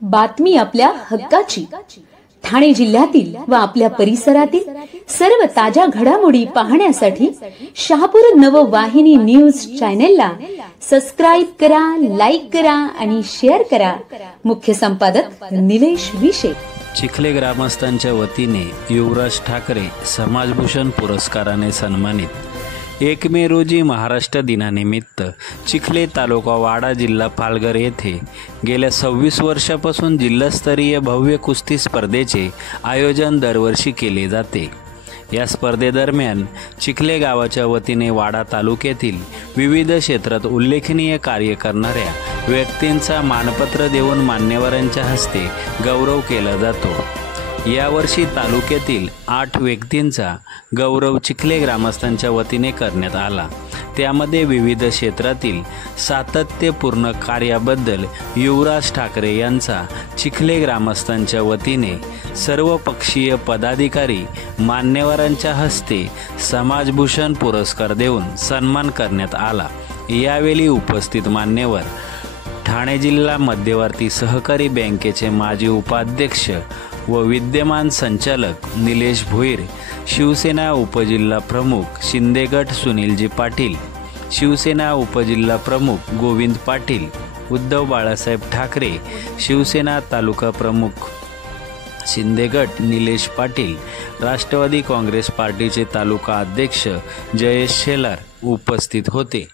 बातमी आपल्या हक्काची। ठाणे जिल्ह्यातील व आपल्या परिसरातील सर्व ताज्या घडामोडी पाहण्यासाठी शहापूर नववाहिनी न्यूज चॅनेलला सबस्क्राइब करा, लाईक करा आणि शेअर करा। मुख्य संपादक निलेश विशे। चिखले ग्रामस्थांच्या वतीने युवराज ठाकरे समाजभूषण पुरस्काराने सन्मानित। 1 मे रोजी महाराष्ट्र दिनानिमित्त चिखले तालुका वाडा जिल्हा पालघर येथे गेल्या 26 वर्षापासून जिल्हास्तरीय भव्य कुस्ती स्पर्धेचे आयोजन दरवर्षी केले जाते। या स्पर्धेदरम्यान चिखले गावाच्या वतीने वाडा तालुक्यातील विविध क्षेत्रात उल्लेखनीय कार्य करणाऱ्या व्यक्तींचा मानपत्र देऊन मान्यवरांच्या हस्ते गौरव केला जातो। यावर्षी तालुक्यातील 8 व्यक्तींचा गौरव चिखले ग्रामस्थांच्या वतीने करण्यात आला। त्यामध्ये विविध क्षेत्रातील सातत्यपूर्ण कार्याबद्दल युवराज ठाकरे यांचा चिखले ग्रामस्थांच्या वतीने सर्वपक्षीय पदाधिकारी मान्यवरांच्या हस्ते समाजभूषण पुरस्कार देऊन सन्मान करण्यात आला। यावेळी उपस्थित मान्यवर ठाणे जिल्हा मध्यवर्ती सहकारी बँकेचे माजी उपाध्यक्ष व विद्यमान संचालक निलेश भोईर, शिवसेना उपजिल्हा प्रमुख शिंदे गट सुनीलजी पाटील, शिवसेना उपजिल्हा प्रमुख गोविंद पाटील, उद्धव बाळासाहेब ठाकरे, शिवसेना तालुका प्रमुख शिंदे गट निलेश पाटील, राष्ट्रवादी काँग्रेस पार्टीचे तालुका अध्यक्ष जयेश शेलार उपस्थित होते।